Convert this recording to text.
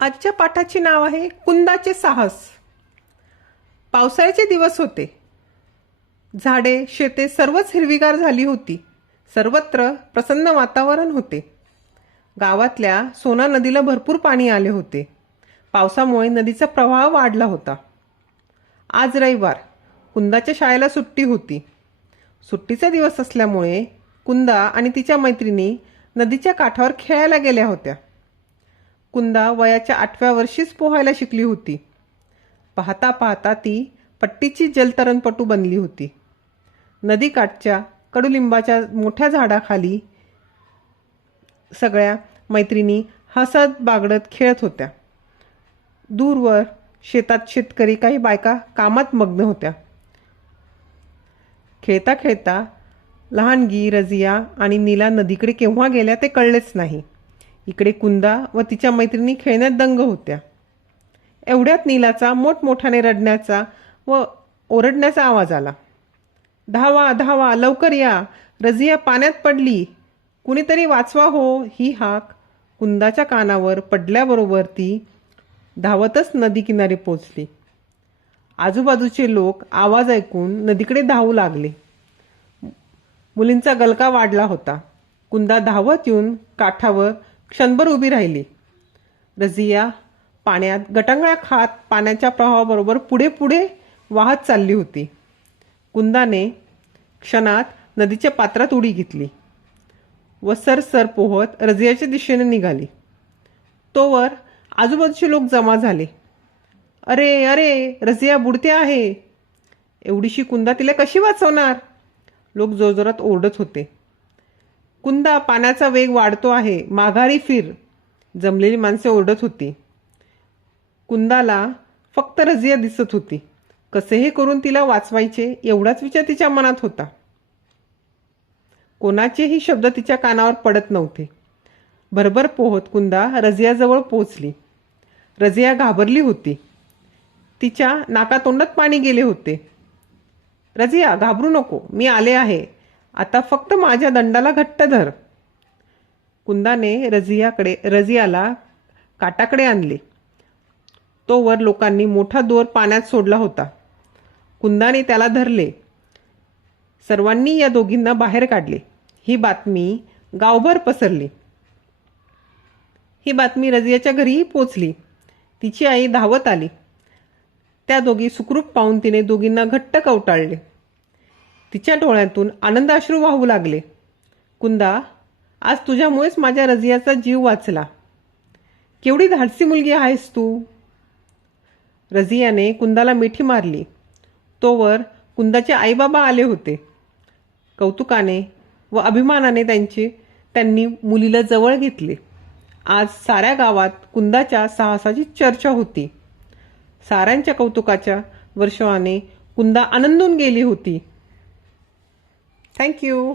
आजच्या पाठाचे नाव आहे कुंदाचे साहस. पावसाळ्याचे दिवस होते. झाडे शेते सर्वच हिरवीगार झाली होती. सर्वत्र प्रसन्न वातावरण होते. गावातल्या सोना नदीला भरपूर पाणी आले होते. पावसामुळे नदीचा प्रवाह वाढला होता. आज रविवार. कुंदाच्या शाळेला सुट्टी होती. सुट्टीचा दिवस असल्यामुळे कुंदा आणि तिच्या मैत्रिणी नदीच्या काठावर खेळायला गेल्या होत्या. कुंदा वयाच्या 8व्या वर्षीच पोहायला शिकली होती. पाहता पाहता ती पट्टीची जलतरणपटू बनली होती. नदीकाठच्या कडुलिंबाच्या मोठ्या झाडाखाली सगळ्या मैत्रिणी हसत बागडत खेळत होत्या. दूरवर शेतात शेतकरी काही बायका कामात मग्न होत्या. खेळता खेळता लहानगी, रजिया आणि नीला नदीकडे केव्हा गेल्या ते कळलेच नाही. इकडे कुंदा व तिच्या मैत्रिणी खेळण्यात दंग होत्या. एवढ्यात नीलाचा मोठमोठ्याने रडण्याचा व ओरडण्याचा आवाज आला. धावा धावा, लवकर या, रजिया पाण्यात पडली, कुणीतरी वाचवा हो. ही हाक कुंदाच्या कानावर पडल्याबरोबर ती धावतच नदीकिनारी पोचली. आजूबाजूचे लोक आवाज ऐकून नदीकडे धावू लागले. मुलींचा गलका वाढला होता. कुंदा धावत येऊन काठावर क्षणभर उभी राहिली. रजिया पाण्यात गटांगळ्या खात पाण्याच्या प्रवाहाबरोबर पुढे पुढे वाहत चालली होती. कुंदाने क्षणात नदीच्या पात्रात उडी घेतली व सरसर पोहत रजियाच्या दिशेने निघाली. तोवर आजूबाजूचे लोक जमा झाले. अरे अरे, रजिया बुडते आहे. एवढीशी कुंदा तिला कशी वाचवणार? लोक जोरजोरात ओरडत होते. कुंदा, पाण्याचा वेग वाढतो आहे, माघारी फिर. जमलेली माणसे ओरडत होती. कुंदाला फक्त रजिया दिसत होती. कसेही करून तिला वाचवायचे एवढाच विचार तिच्या मनात होता. कोणाचेही शब्द तिच्या कानावर पडत नव्हते. भरभर पोहत कुंदा रजियाजवळ पोहोचली. रजिया घाबरली होती. तिच्या नाकातोंडात पाणी गेले होते. रजिया, घाबरू नको, मी आले आहे. आता फक्त माझ्या दंडाला घट्ट धर. कुंदाने रजियाला काटाकडे आणले. तोवर लोकांनी मोठा दोर पाण्यात सोडला होता. कुंदाने त्याला धरले. सर्वांनी या दोघींना बाहेर काढले. ही बातमी गावभर पसरली. ही बातमी रजियाच्या घरीही पोचली. तिची आई धावत आली. त्या दोघी सुखरूप पाहून तिने दोघींना घट्ट कवटाळले. तिच्या डोळ्यातून आनंदाश्रू वाहू लागले. कुंदा, आज तुझ्यामुळेच माझ्या रजियाचा जीव वाचला. केवढी धाडसी मुलगी आहेस तू. रजियाने कुंदाला मिठी मारली. तोवर कुंदाचे आईबाबा आले होते. कौतुकाने व अभिमानाने त्यांनी मुलीला जवळ घेतले. आज साऱ्या गावात कुंदाच्या साहसाची चर्चा होती. साऱ्यांच्या कौतुकाच्या वर्षावाने कुंदा आनंदून गेली होती. थँक्यू.